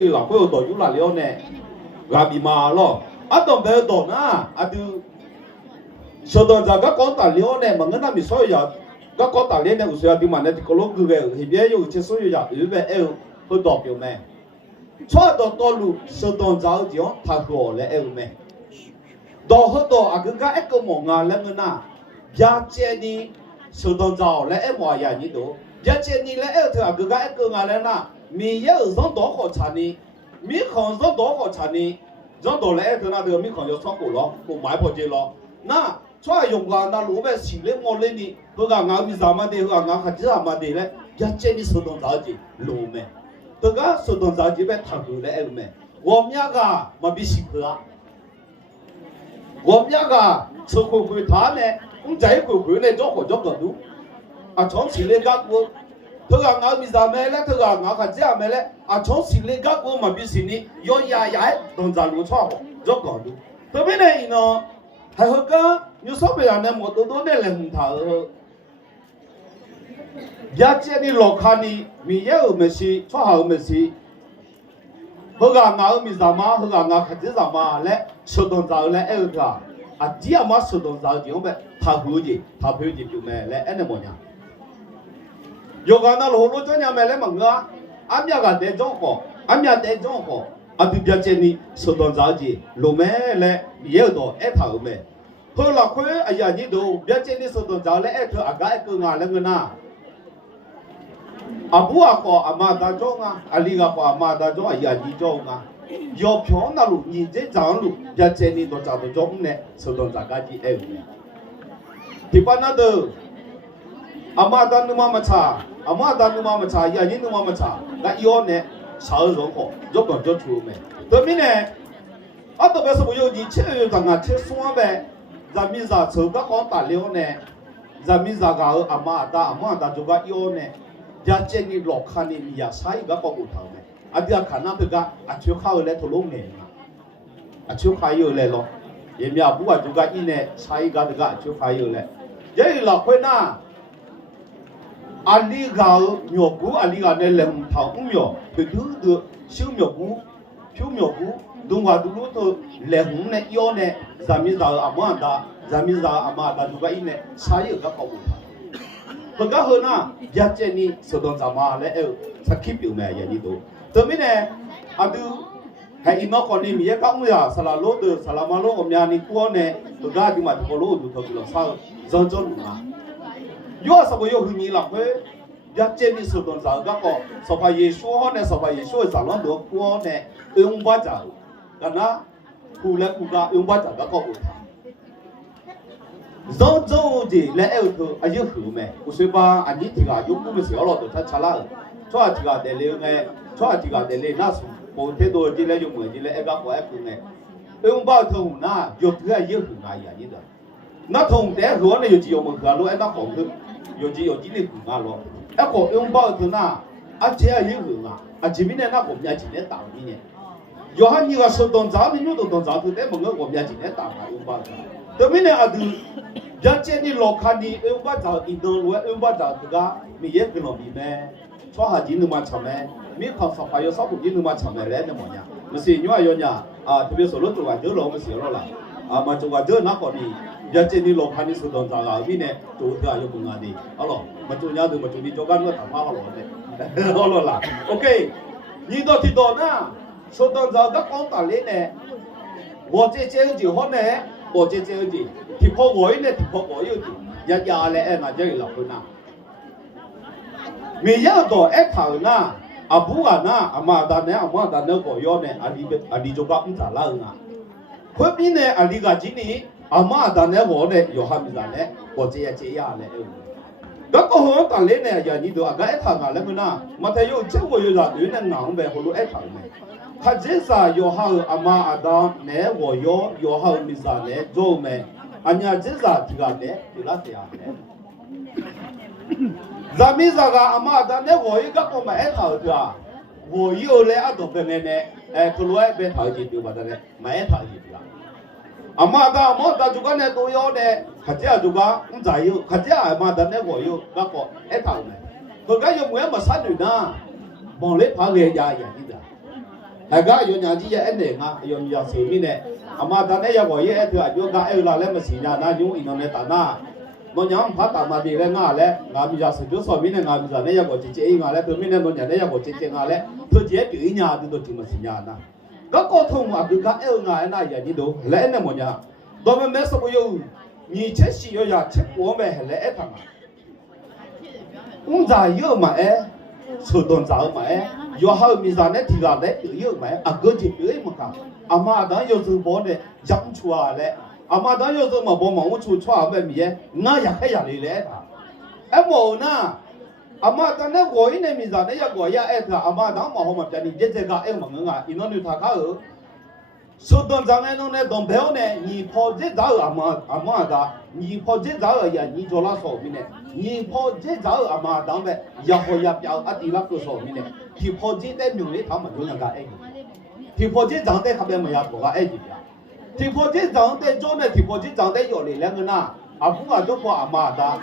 là quê ở tổ là liêu nè gà bị mà lo ăn đồng bè tổ na từ sau đó ra các con tài liêu nè mà ngân nam bị soi giờ các con tài liêu nè usia đi mà nè thì có lúc cứ về thì bây giờ chỉ soi giờ ở về eo hơi đỏ biểu mẹ cho đó to lu sau đó giáo giáo thà khổ lại eo mẹ đó hơi đỏ cứ cái cái mỏ ngà lên ngân na giá chế đi sau đó giáo lại em mỏ nhà như đó giá chế đi lại eo thì cứ cái ngà lên na mi giờ giống đó khó chán đi mi không giống đó khó chán đi giống đó lại thì na được mi không có xong cổ lo cổ máy bỏ chơi lo na cho dùng cái na lúa về xí lên ngô lên đi cứ cái ngã mi giảm mà đi cứ cái ngã khát giảm mà đi lại giá chế đi sau đó giáo gì lúa mẹ từ cái sau đó giáo gì về thằng lúa lại em mẹ 我们那个没比辛苦啊，我们那个吃回回他呢，我们再回回呢，做好做个都，啊，从事那个我。他个俺咪啥没嘞？他个俺看这样没嘞？啊，从心里个我嘛比心里要呀，动作路错好，做高度。特别呢，呢，还好个，有啥别人呢？摩托多呢来红头，也见你老看你，米也有没事，错好没事。他个俺咪啥嘛？他个俺看这啥嘛嘞？手动作嘞，哎个，啊，这样嘛手动作就没，他回去就没嘞，哎那么样。有个那路这样没来忙啊，俺家个得种好，俺家得种好，啊对别见你手动着急，路没来也多一头没，后来亏哎呀你都别见你手动着来一头啊个一个伢那个呐，啊不啊个啊妈大种啊，啊你个个啊妈大种啊呀你种啊，要票那路你这张路别见你都找到种呢，手动着个急哎没，提关那都。阿妈当你妈妈查，阿妈当你妈妈查，呀，你妈妈查，那以呢，少人好，如果就出门，对面呢，啊，特别是我有你去当啊去耍呗，咱们啥车个讲大了呢，咱们啥个阿妈打就个以呢，呀，这你老看你呀，啥一个搞不头呢，啊，这看那个啊，去考来头龙呢，啊，去考有来咯，也没有不管就个一呢，啥一个这个去考有来，这老会呐。阿里个苗菇，阿里个那冷汤苗，对对，小苗菇，东华都路头冷呢，要呢，咱们阿妈打，如果伊呢，啥有个搞不好。不过后呢，也见你手动咱妈来才起表呢，也你都，对面呢，啊都，还伊那个呢，米也讲呀，萨拉罗的，萨拉马罗我们家呢，过呢，不过地嘛，这个路都头了，啥，人走路啊。有什么有你了会，也见你手动着个个，说话也说好呢，说话也说咱们都过呢，用不着，干那，苦来苦个用不着个个不他。人走的来后头，啊有后面，我说吧，啊你这个有不么小了都他查了，抓这个得了哎，抓这个得了那是，我太多的来用么的来一个过一个哎，用不头那有个有后那样的。那同在河呢有几有么河路哎那好去，有几的河啊咯，哎个用包头那，啊这有河啊，啊这边呢那我们家今年打的呢，有哈你个手动着的，有动着头，但么个我们家今年打啊用包头，这边呢啊都，人家你老看你用包着，一动路用包着这个，没也跟老比咩，说下今年嘛长咩，没看上还有少不今年嘛长咩来那么样，不是你话有呢啊，特别是路途啊，走路我们是了啦，啊嘛就话走那个的。giờ trên đi lộc hành sự đồng giả vì này chủ thừa yêu cùng anh đi, alo mà chủ nhà từ mà chủ đi cho gan nó thằng hoa alo này, alo là, ok, như đó thì đó na, sự đồng giả các con ta lên này, tôi chơi gì hot này, tôi chơi gì, thì có gọi này thì có gọi gì, giờ giờ này em là chơi lộc thôi na, mình giờ đó em thằng na, abu na, ama đã này gọi này, anh đi cho các ông trả lời na, cuối bên này anh đi cái gì này阿媽但係我咧又係咪但係我這呀咧？咁個好但係咧又呢度啊，嗰一頭啊咧咪啦，咪睇要即係我要嚟亂咧硬呗，好多一頭咩？佢這啥又係阿媽阿當咧我又係咪但咧做咩？阿娘這啥啲個咧就拉啲啊咧？咱咪啥個阿媽阿當咧我依個咪一頭啲啊，我要咧阿度邊咧佢攞一邊頭字條或者咧咪一頭字條。阿媽juga ne to yo ne kerja juga enggak kerja amat ne wo yo gako tahu ne kerja yo mue masan na boleh pakai ya gitu 还个有年纪也年啊，有米生米呢，阿妈咱那个也一条，有个啦来么时间那用一弄来打那，我娘怕打嘛的嘞伢嘞，俺米家是就说米呢，俺米家那个姐姐伢嘞，对米呢，我娘那个姐姐伢嘞，都姐对一年都就么时间那，个沟通啊，个伢那也你都来那么样，我们没什么有，你这需要呀，这我们还来一趟啊，我咋有嘛哎？手动找嘛哎，有好米啥呢？提高来都有嘛，啊个就对嘛讲，阿妈当有时包的养出来嘞，阿妈当有时嘛包嘛我出来买米，我也还要来他，哎冇呢，阿妈当那我一年米啥呢？要我也爱他，阿妈当嘛好嘛，叫你这个哎嘛我啊，因为你他卡哦。手动找那种呢，动票呢，你跑这找阿妈的，你跑这找呀，你做那说明呢，你跑这找阿妈当呗，也好也表啊地那个说明呢，你跑这在名里他们就那个爱，你跑这长在他们没有多个爱的呀，你跑这长在做呢，你跑这长在有力量的呐，阿公啊都跑阿妈的，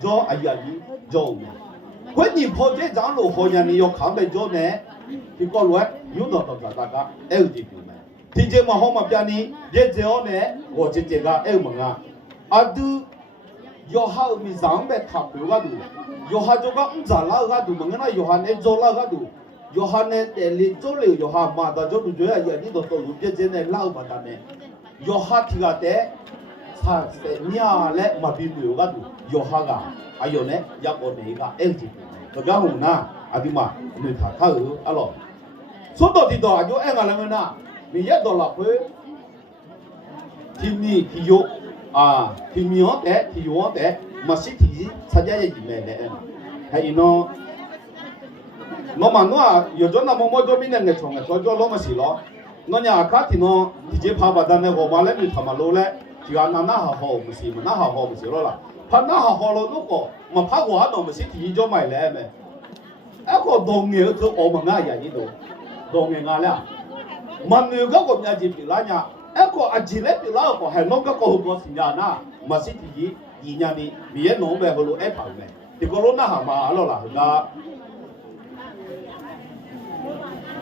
做哎呀你做呢，关你跑这长路好像你要看ไป做呢，你过来有多大家爱的。ที่เจมาห้องมาเปียนี้เดี๋ยวเจ้าเนี่ย我这个哎มึงอ่ะอะดูยอฮามีสังแบบขับอยู่ก็ดูยอฮาจะก็อุ้งจ่าแล้วก็ดูมึงนะยอฮาเนี่ยโจแล้วก็ดูยอฮาเนี่ยแต่ลิโจเลยยอฮามาแต่โจดูด้วยอย่างนี้ตัวรู้เจ้าเนี่ยเล่ามาตอนเนี่ยยอฮาที่ก็แต่ซาเสียและมาบินอยู่ก็ดูยอฮาก็อายุเนี่ยอยากคนนี้ก็เอ็งจีก็ก็หุ่นนะอาทิมาหนึ่งขาเขาอ๋อหรอสุดที่ตัวอายุเอ็งอะไรมั้งนะมีเยอะตัวละเพื่อที่นี่ที่ยุที่มีอ๋อแต่ที่ยุอ๋อแต่มาสิที่สัญญาอย่างนี้แม่เนี่ยให้อินโน่น้องมันว่าอยู่จนน้ำมันจะมีเงินชงเงินจะล้มมาสิล้อน้องอยากขาที่น้องที่จะพาบัดเนี่ยผมมาเล่นอยู่ทำมาโลแล้วที่ว่าน่าหาหอมสิมันน่าหาหอมสิล้อละพันน่าหาหอมแล้วนุ๊กมาพักหัวน้องมาสิที่จะไม่แล้วแม่ไอ้ก็ดงเงี้ยคือออกมาง่ายอย่างนี้ดูดงเงี้ยง่ายแล้วมันนึกก็มีอาชีพอะไรเนี่ยไอ้ก็อาชีพเล็กแล้วก็ให้น้องก็หัวสิญญาณมาสิที่ยี่เนี่ยนี่มีน้องแบบรู้ไอ้ผ่านเลยที่ก็รู้น่าหามาแล้วล่ะก็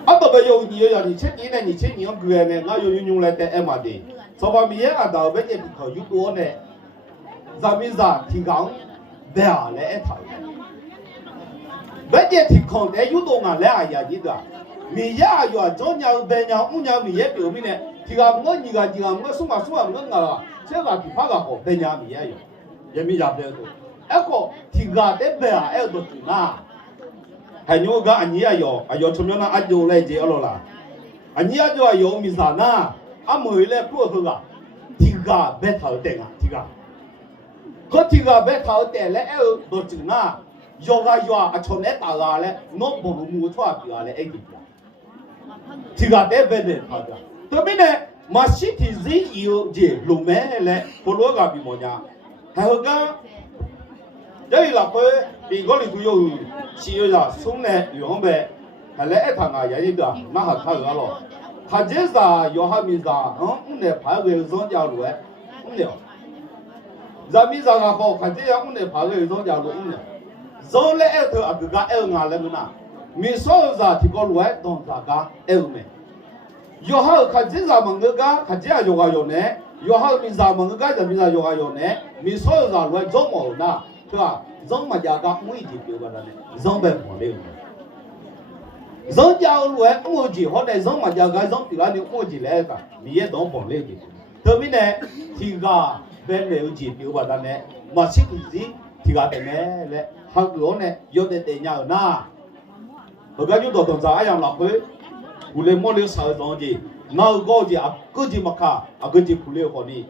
啊，特别有你呀，你前几年个月呢，我用来带嘛的，所以米啊，到每年头有多呢，咱们啥提纲不要来一套，每年提纲的有多啊来呀，你个米呀要中年、白年、五年米也表明呢，提纲我送我啊，这个提法个好，白年米也有，也米也不要多，一个提纲的白啊，要多少呐？还有个安尼也有出面那阿有来接了啦，安尼也就有米啥呢？阿妹来过后啊，提个白头顶啊，提个，可提个白头顶来要多少呢？有啊，从那打下来，我不摸出来比下来一点点，提个得白的头的，对面呢，马西提是有这路面来，不落个比么样？还有个。这一拉回，别个里头有需要呀，送来用呗，还来一趟啊，也有的，那还看个咯。他这啥要还没啥，来拍个上家路哎，了。咱没啥个好，他这样来拍个上家路了。上来一头啊，个二来么呐？没少啥提个路哎，当啥个二没？要好他这啥么个，他这样用呢？要好没啥么个，咱没啥用呢？没少啥路做么呐？是吧？人嘛家个每季表个呢，人被磨了。人家路哎，每季好歹人嘛家个人比那的每季来个，你也当磨了的。特别呢，提个被没季表个呢，嘛是不是提个的呢？来，还有呢，有的人家那，我感觉到当时哎呀，老会，我来摸了少东西，那个就啊，个就嘛卡，啊个就苦了好呢。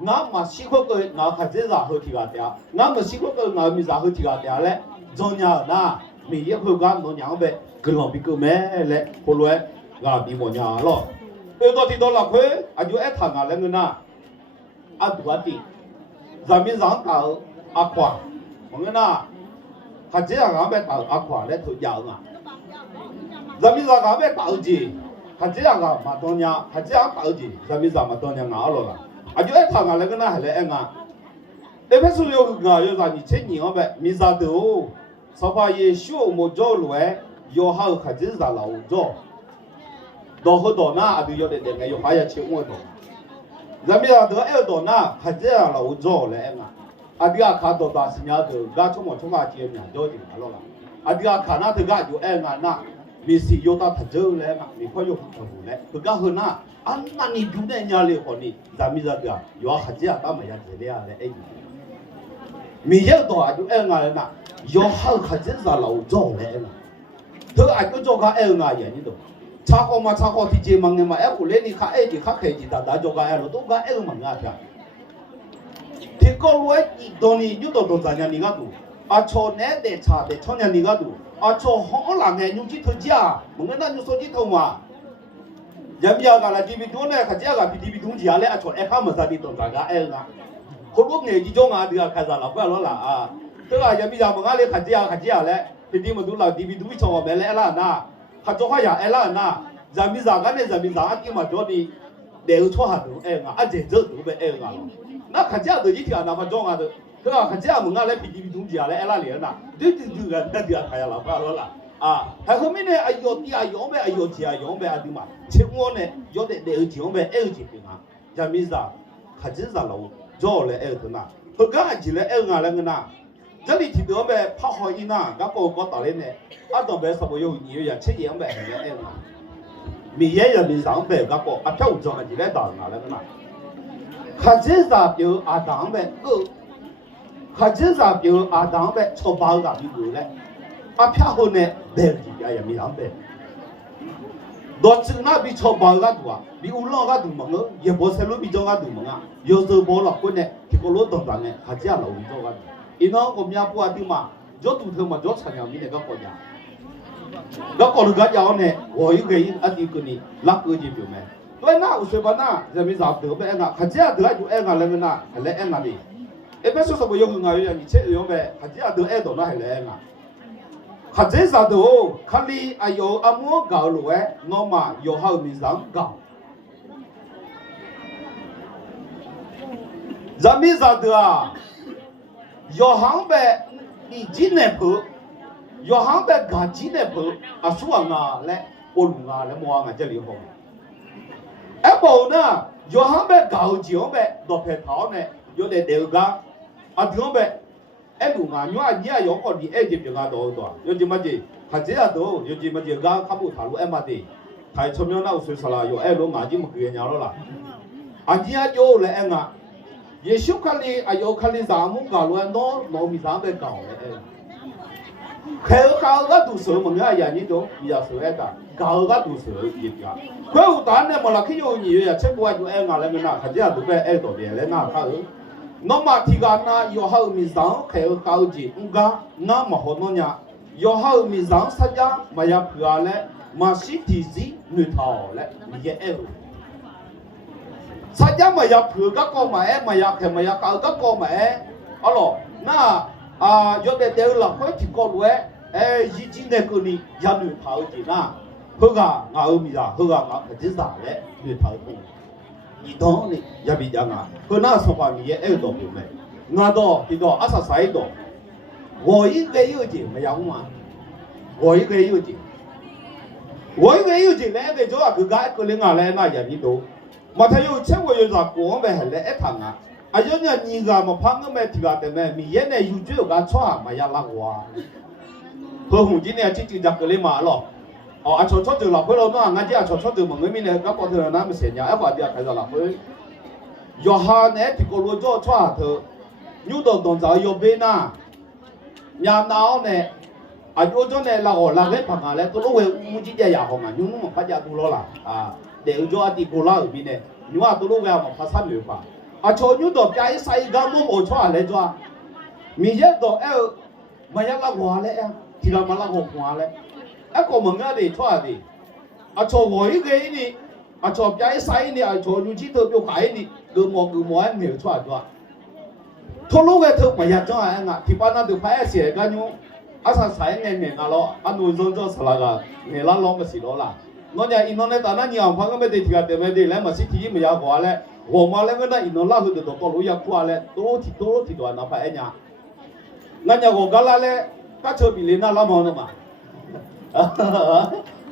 我嘛喜欢个，我看这啥好提个的，我嘛喜欢个，我没啥好提个的嘞。中年那，每一回个农娘呗，个老比个买嘞，后来我比么娘了。到提到那块，啊就爱谈啊那个呐，啊多的，咱们上头啊宽，我们呐，他这样俺们到啊宽来头摇啊，咱们上俺们到的，他这样个嘛当娘，他这样到的，咱们上嘛当娘熬了啦。啊，就爱谈啊，那个那还来啊，那边是有个有啥你前年呗，没啥多，说话也小么做路哎，要好看就是啥老做，到后到那都要得那个有还要吃我多，咱们要得爱到那还这样了，我做来嘛，第二看到大新娘头，俺从我从俺见面交情了啦，第二看那头俺就爱俺那，没事有到他走来嘛，没快有他回来，可刚好那，那你住在家里好呢，咱们这个要还这样，咱们要这样来哎。มีเยอะตัวดูเอ็งอะไรนะยอหักขัดเจนซาเราจ่อเลยนะเธออาจจะจ่อกับเอ็งอะไรอย่างนี้ตัวชาโคมาชาโคที่เจมังเนี่ยมาเอ็งกูเล่นนี่ข้าเอ็งจีข้าเคยจีตาตาจ่อกับเอ็งเราตัวกับเอ็งมังอ่ะจ้ะที่ก็รู้อีกตัวนี้ยุตัวสัญญานี่ก็ดูอาชนเนี่ยเด็ดชาเด็ดชนเนี่ยนี่ก็ดูอาชนห้องหลังเนี่ยยุ่งจีทุจ้ามึงก็นั่งยุ่งโซจีทุมายังมีอะไรกันทีวีดูเนี่ยขัดเจ้ากับทีวีดูจีอะไรอาชนเอ็งข้ามาซาดีตัวสัญญาเอ็งอ่ะคนพวกเนี่ยจีจ่องอ่ะเดี๋ยวข้าจะรับไปแล้วล่ะ这个也比较猛啊！你看这样嘞，平时么都老 TV 都会唱我们来了那，他做话也来了那，人民啥个呢？人民啥地嘛做的，流错下都哎啊，这都被哎啊了。那看这都一天那么装啊都，这个看这猛啊来平时都这来来了那，对个那点看呀老快了还后面呢哎呦地啊用呗哎呦地啊用呗的嘛，青我呢有的流用呗哎就的嘛，人民啥看这啥喽，做来哎的那，后个还起来哎啊那个那。这里提到呗，拍好一呐，俺包搞大嘞呢，当呗什么有你也吃盐呗，还是哎嘛，米盐也没上呗，俺包票装还起来打那个嘛，他这啥有当呗，他这啥有当呗，炒包个米过来，票后呢，呗也没上呗，到这那比炒包个多，比乌浪个多嘛个，也不是路比较个多嘛有时候包了过呢，这个路当当呢，他这老比较个。因为我们家不安定嘛，就都他妈就参加你那个国家，那国家要呢，我一个人安定个呢，那个就表没。对那我说吧那，人民咋得不安啊？他这样得就安啊，那个那还来安啊的。一般说什么有很啊，你吃有没？他这样得安到那还来安啊？他这啥都，看你哎呦阿莫搞了哎，我嘛有好民上搞。人民咋得啊？要行呗，你进来跑，要行呗，赶进来跑，说啊来，我弄啊来摸啊这里好。跑呢，要行呗，搞讲呗，到拍头呢，有的丢个，丢呗，弄啊，你也用过你这边啊多多，有什么的，还这样多，有什么的个他不谈论嘛的，太出名了，说啥啦，有弄啊就没给人家了啦，你也有来啊。也许看你有看你咱们搞乱弄米上在搞嘞，开搞个都是么个呀？你都比较说的，搞个都是一个。怪不得呢嘛，那可有你呀，全部就那个那，他这样都被到的嘞那他。那么提个那有好米上开搞的，那么好弄呀？有好米上啥呀？嘛要破嘞，嘛是提示你逃嘞，你也爱。saja maya phuga ko mae maya ke maya ka ga ko mae alo na yo de de la ko ti ko lue yi ji ne ko ni ya nu thao ji na phuga nga u mi da phuga nga ji sa le nu thao ko ni do ni ya bi ja nga ko na so pa mi ye e do bu me nga do ti do asa sai do wo yi ge yu ji ma ya ma wo yi ge yu ji wo yi ge yu ji le ge jo ga ga ko le nga le na ya bi do mà thấy yêu chết của yêu giặc của mẹ là ít thằng yêu nhà nhìn ra mà phăng cái mẹ thì cái tên mẹ mình này yêu chưa cái chua mà ya lạc quá, thôi hùng chỉ này chỉ giặc cái mà lo, cho từ là phải lo nó ngay chỉ cho từ mà người mình này các bọn thằng nó mới xem nhà em bảo đi cái là phải, yêu hà này thì có luôn cho chua thôi, nhiều đồng giáo yêu bên na, nhà nào này, yêu cho này là cái thằng này tôi lúc ấy muốn chỉ dạy học mà nhưng mà phải dạy tôi lo là để cho đi cô lao ở bên này, nhưng mà tôi lúc nào mà phát sinh được mà, cho những đồ cái sai gam mua cho lại cho, mình nhớ đồ mà nhớ là hoa đấy thì là mà là hoa đấy, có mừng cái để cho đi, cho người cái này, cho cái sai này, cho những chi thức biểu cái này, cứ mua anh hiểu cho, thôi lúc cái thức mà nhớ cho anh thì bạn nào được phải写cái nhau, sao sai nghe lo, anh nuôi dưỡng cho sao là nghe là lo cái gì đó là nó nhà in nó này ta nó nhiều phăng cái mấy thì cái mấy thì lấy mà xí thì mới giao qua lại, hồ mà lấy cái này in nó lao được tổ lối giao qua lại, tổ thì đoàn nó phải nhà, nhà hồ cái lại các chơi bị lên nó làm gì mà,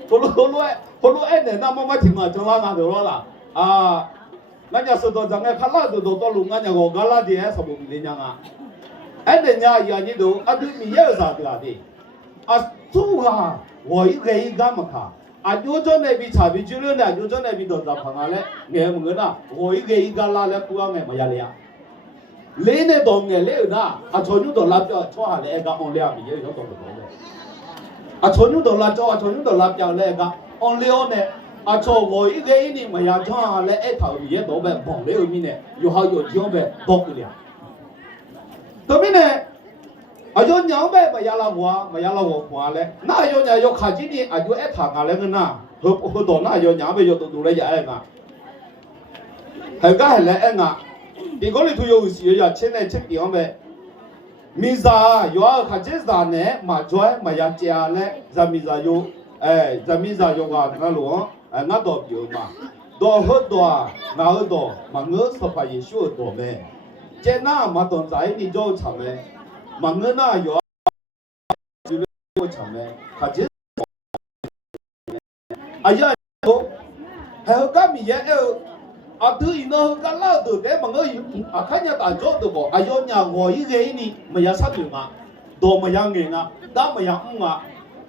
holo ene na mama tinga jonga na do la nganya so do janga khala do to lu nganya go gala de so bu le nya nga ene nya ya ni do adu mi ye sa ta de tu ha wo yi ge ga ma kha yo jo ne bi cha bi ju le na yo jo ne bi do za phanga le nge mu na wo yi ge ga la le ku nge ma ya le ya le ne do nge le na cho nyu do la pyo cho ha le ga on le ya mi ye yo do do cho nyu do la cho nyu do la pyo le ga on le on ne cho wo yi ge ni ma ya cho ha le e thao bi ye do be bon le mi ne yo ha yo jo be do ku le to mi ne yo nyang be ma ya la wo kwa le na yo nya yo kha ji ni yo e tha nga le na ho do na yo nya be yo do le ya e nga ha ga le e ngaဒီကိုလေသူရုပ်စီရချင်းနဲ့ချင်းပြောင်းပဲမိစာရောခါကျစ်စာနဲ့မကြွဲမရကြာလဲဇမီစာယိုဇမီစာယောကငါလို့ငါတော့ပြောမှာတော့ဟုတ်တော့ငါဟုတ်တော့မငើစဖာယေရှုတော့မဲကျန်နာမတော်ဆိုင်ဒီကြောချမဲမငើနာရောဒီလိုချမဲခါကျစ်အရာကိုဟဲကမီရဲ့သူအင်းကလာတော့တဲ့မငယ်အခါညတာကြောတော့ဘောအယောညာငေါ်ကြီးကိနီမရဆက်လူငါဒေါ်မရငယ်ငါဒါမရငါ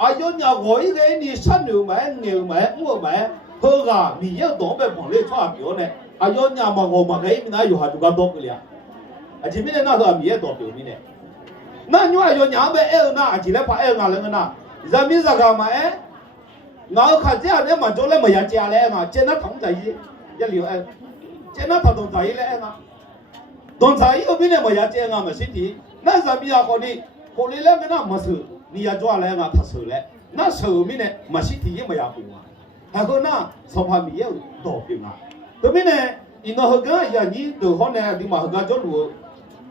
အယောညာငေါ်ကြီးကိနီဆက်လူမဲငယ်မဲဥမဲဟောကမိရတော့ပဲပုံလေးချပြောနေအယောညာမငေါ်မကိမနာယောဟာတူကတော့ကလေးအချင်းမင်းနာတော့မိရတော့ပြောနေနာညွအယောညာပဲအဲနာအချင်းလည်းဖအဲငါလည်းငါဇမင်းစကားမအဲငါခါကြတဲ့မှာတော့လည်းမရကြလဲငါကျန်တဲ့ထောင်းကြကြီးရလျောအဲကျန်တဲ့ထောင်းကြကြီးလဲငါdon sai yo bine ma ya che nga ma siti na sa mi ya ko ni ko le le na ma su ni ya jwa le nga tha su le na su mi ne ma siti ye ma ya pu ma ha ko na so pha mi ye do pi ma to mi ne ino ho ga ya ni do ho ne di ma ga jo lu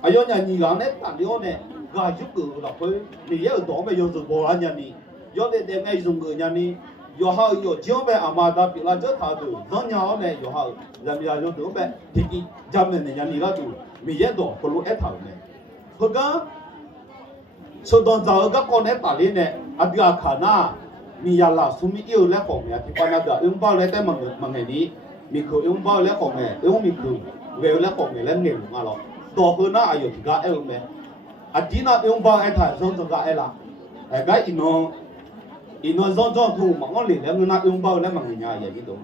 ayo nya ni ga ne ta lyo ne ga yu ku la phe ni ye do me yo su bo la nya ni yo de de me zung ge nya ni yo ha yo jiao be amada pi la jo tha du zon nya ho ne yo ha zam ya yo do be ti ki jam ne nya ni la du mi ye do ko lu e tha ne ho ga so don za ga ko ne ta le ne a bi a kha na mi ya la su mi yo le ko me ti pa na da um ba le te ma nge ni mi ko um ba le ko me mi ko we le ko me le nge ma lo do ho na a yo ti ga e me a di na um ba e tha zon zo ga e la e ga ino zon zon thu ma ngon le le na um ba le ma nge nya ye ni do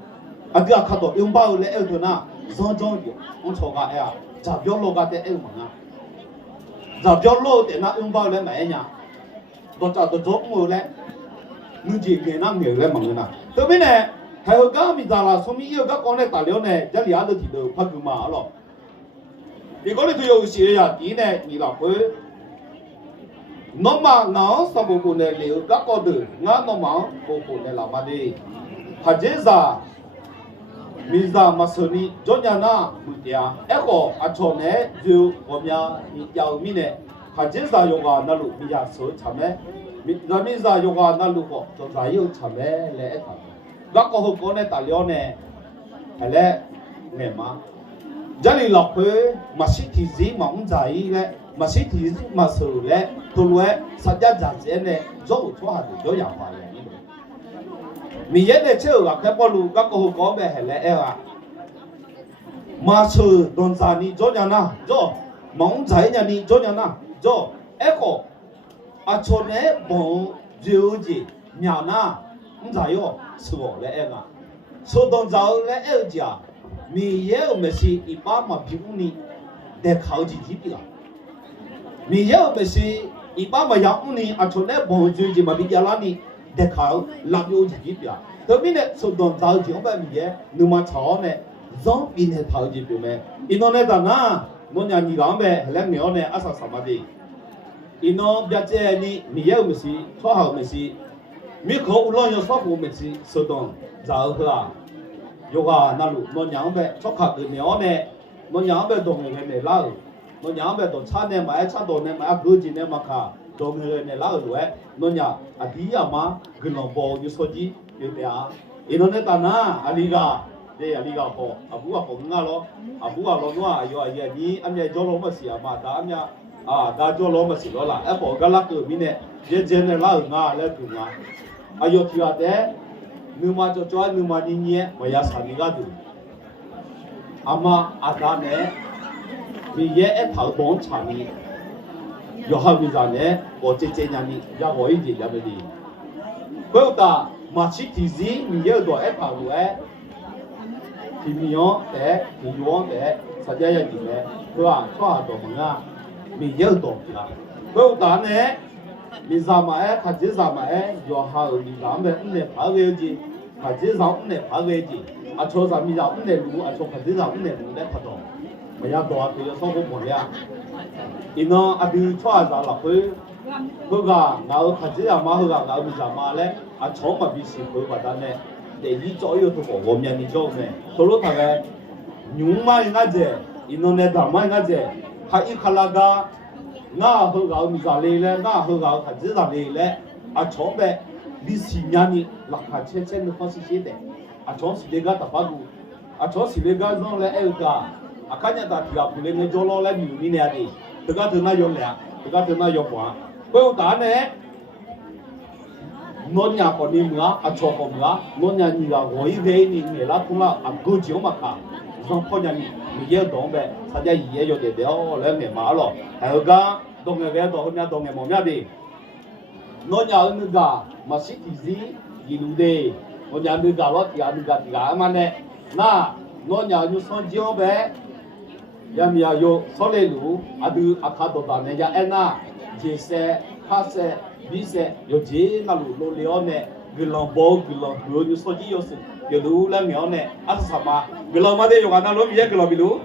a bi a kha do um ba le e to na zon zon yo on cho ga e a zaပြောလို့ကတဲ့အဲ့မှာဇာပြောလို့တဲ့နာအုံပေါလဲမဲညာတော့တော့မို့လဲလူကြီးကနာမြေလဲမငနာသူမင်းနဲ့ဟဲကမီတာလာဆိုမီယောကကောနဲ့တာလျောနဲ့ကြလျာလို့ဒီတော့ဖတ်ကူမှာalorsဒီကောလေသူရုပ်စီရဒီနဲ့ညီလာဖွေနော်မနောစဘကိုနဲ့လေကကောဒငါနော်မကိုနဲ့လာမဒီဖဂျေဇာမိဇာမဆနီဂျွန်ညာနာဘူတယာအဲ့အချော်နဲ့ဂျူဘောများဒီကြောင်မိနဲ့ခါကျင်းစာယောဂနလူမိယာဆိုချမဲမိဇာယောဂနလူကိုဇောဇာယုချမဲလဲအဲ့ခါဘကောဟကိုနဲ့တာလျောနဲ့ဟလဲနေမှာဂျာလီလောက်ဖွေမရှိတီဇီမောင်ဇာယီလဲမရှိတီဇီမဆူလဲသူလွဲစကြကြစဲနဲ့ဇောချွားတယ်ရောရပါလေmi ye ne che ga ke po lu ga ko ko be he le e wa ma su don sa ni jo nya na jo mong zai nya ni jo nya na jo e ko a cho ne bon jiu ji nya na za yo su bo le e ga so don za le e ja mi ye o me si i pa ma bi u ni de khao ji ji pi la mi ye o me si i pa ma ya u ni a cho ne bon jiu ji ma bi ya la niတဲ့ခါလာမျိုးကြီးပြတော့မိနဲ့ဆိုတော့ဇာကြီးအောင်ပဲမြည်နူမချောနဲ့ဇောင်းပြင်းနဲ့ထောက်ကြည့်ပြမယ်အင်းတော့နဲ့တာနာနော်ညာညီကောင်ပဲလက်မြောနဲ့အဆဆာမတိအင်းတော့ပြကျဲနီမြေရောက်မရှိထွားဟောက်မရှိမြေခေါ်ဦးလောရဆောက်ဖို့မရှိဆိုတော့ဇာခလာယောဂနာလူနော်ညာပဲချောက်ခတ်မြောနဲ့နော်ညာပဲတော့ငယ်နဲ့လာနော်ညာပဲတော့ချားနဲ့မအချတော့နဲ့မအကူကြီးနဲ့မခါတော့ငယ်နဲ့လာလို့နော်ညာအဒီယာမဂလွန်ပေါ်ယူဆိုကြီးပြပြအင်းတော့နဲ့တာနာအလီကပေါ်အဘူကပေါ်ငါလောအဘူကလောနွားရောအကြီးအမြဲကြောလုံးမစီအမဒါအမြဒါကြောလုံးမစီလောလားအပေါ်ကလကမီနဲ့ဂျဲဂျဲနဲ့လာငါလဲသူငါအယောချီရတဲ့ numa cho numa ni maya sani ga du ama adane mi ye e thal bon chani yo ha mi za ne o che che nya ni ya wo yi ji ya be di ko ta ma chi ti zi mi ye do e pa lu e ti mi yo te ti yo te sa ja ya ji ne ko a chwa do ma nga mi ye do la ko ta ne mi za ma e kha ji za ma e yo ha mi za me ne pa ge ji kha ji za ne pa ge ji a cho za mi za ne lu a cho kha ji za ne lu ne pa do ma ya do a pe yo so ko mo ya ino abi chwa za la ko ga nga kha ji ya ma ho ga nga mi za ma le a cho ma bi si ko ba da ne de yi cho yo to ko wo mya ni jo me to lo ta ge nyu ma nga je ino ne da ma nga je ha i khala ga nga ho ga mi za le le nga ho ga kha ji za le le a cho be bi si nya ni la kha che che no fa si si de a cho si le ga ta ba gu a cho si le ga zon le e ga a ka nya ta ti ga pu le ne jo lo le mi ni ne ya de de ga de na yo le de ga de na yo kwa ko ta ne non nhà có đi nữa, cho có nữa, non nhà như là ngồi về ni người là cũng là ăn cơm chiều mà cả, xong thôi nhà ni, mình giờ đóng về, sao giờ giờ giờ để đeo lên ngày má rồi, hay cái đóng ngày về đóng nhà đóng ngày mồng nhà đi, non nhà ở nước gà, mà xí thì gì luôn đi, non nhà nước gà đó thì ăn nước gà mà nè, na, non nhà như xong chiều về, nhà mình yo số lệ lú, adu akado ta này nhà em na, chế xe, khá xe bi se yo je na lu lo le one gilon bo gilon yo ni so ji yo se yo lu la mi one asa sama gilon ma de yo na lo mi ye gilon bi lu